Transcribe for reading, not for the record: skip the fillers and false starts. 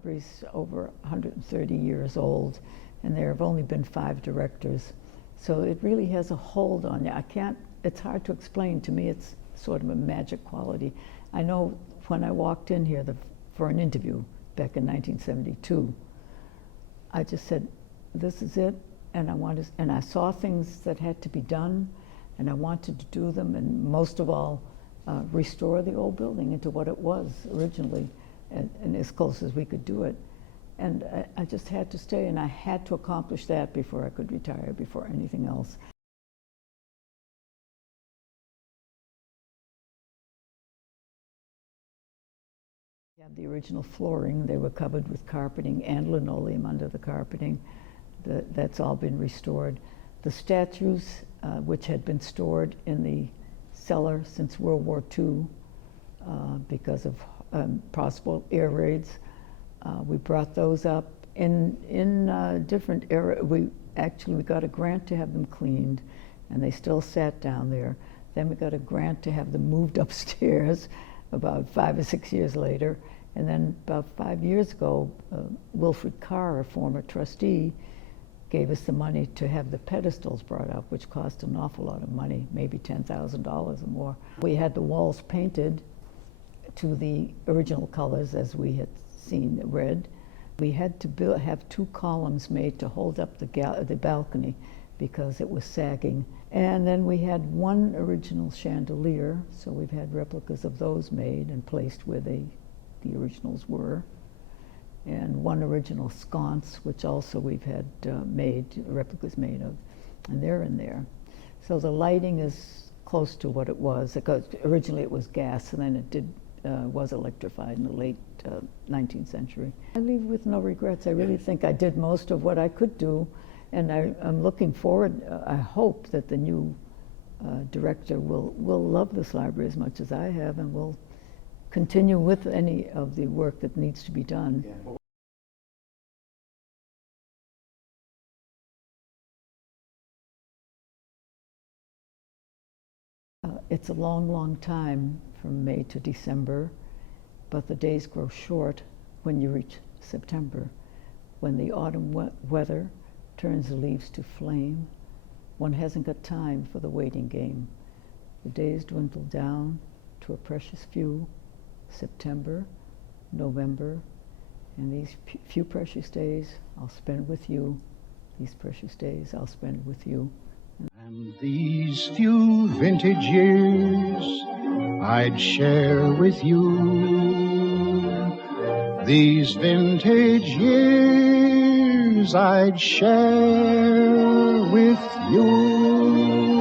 library's over 130 years old, and there have only been 5 directors. So it really has a hold on you. It's hard to explain. To me, it's sort of a magic quality. I know when I walked in here for an interview back in 1972, I just said, this is it, and I saw things that had to be done, and I wanted to do them, and most of all, restore the old building into what it was originally, and as close as we could do it. And I just had to stay, and I had to accomplish that before I could retire, before anything else. We had the original flooring. They were covered with carpeting and linoleum under the carpeting. That's all been restored. The statues, which had been stored in the cellar since World War II because of possible air raids, we brought those up in different era. We got a grant to have them cleaned, and they still sat down there. Then we got a grant to have them moved upstairs about 5 or 6 years later. And then about 5 years ago, Wilfred Carr, a former trustee, gave us the money to have the pedestals brought up, which cost an awful lot of money, maybe $10,000 or more. We had the walls painted to the original colors as we had seen red. We had to have 2 columns made to hold up the balcony because it was sagging. And then we had 1 original chandelier, so we've had replicas of those made and placed where the originals were. And 1 original sconce, which also we've had replicas made of, and they're in there. So the lighting is close to what it was, because originally it was gas, and then it was electrified in the late 19th century. I leave with no regrets. I really think I did most of what I could do, and I'm looking forward. I hope that the new director will love this library as much as I have, and will continue with any of the work that needs to be done. Yeah. It's a long, long time from May to December, but the days grow short when you reach September, when the autumn weather turns the leaves to flame. One hasn't got time for the waiting game. The days dwindle down to a precious few. September, November, and these few precious days I'll spend with you. These precious days I'll spend with you. And these few vintage years I'd share with you. These vintage years I'd share with you.